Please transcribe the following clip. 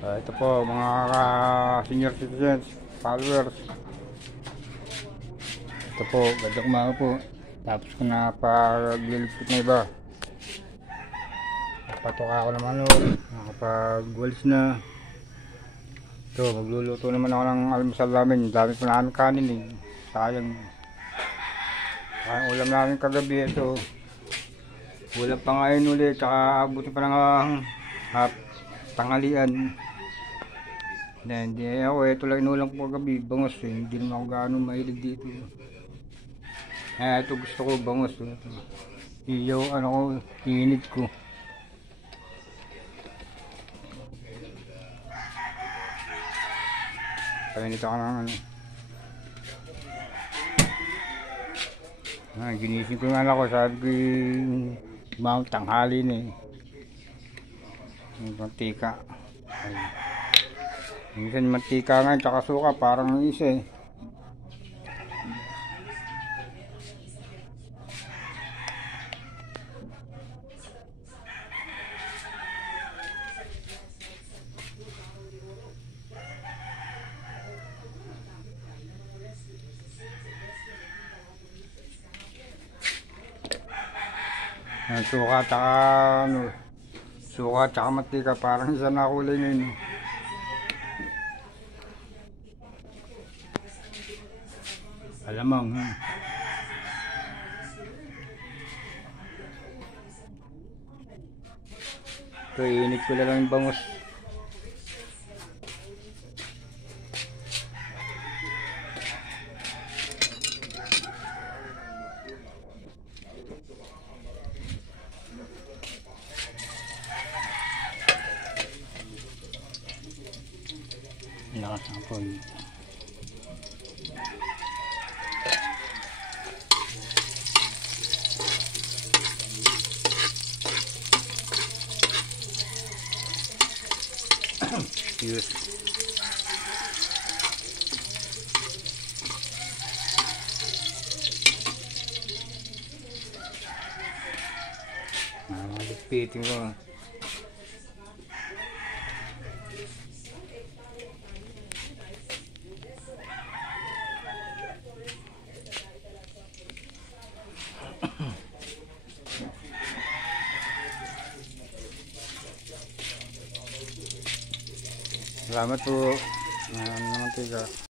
Ito po mga senior citizens, followers. Ito po, gandang umaga po. Tapos ko na paglilipot na iba. Napatoka ako naman o. Nakapagwalis na. Ito, magluluto naman ako ng almusal namin. Dami po namin kanin eh. Sayang. Ang ulam namin kagabi ito. Ulam pa ngayon ulit. Tsaka abutin pa ng tanghalian. Hindi ako, ito lang inulang ko kagabi, bangos eh. Hindi naman ako gaano mahilig dito. Ito gusto ko, bangos. Iyaw, ano ko, init ko. Painit ako ng ano. Ginising ko yung anak ko, sabi ko yung tanghali na eh. Yung mantika. Minsan mantika nga, tsaka suka, parang isa eh. Suka tsaka ano, suka tsaka mantika, parang isa na kulay ngayon. Alamang ha. Ito, init ko lang yung bangos. Lakas ng apoy. Yes. Lipitin ko. Salamat po. Mantika.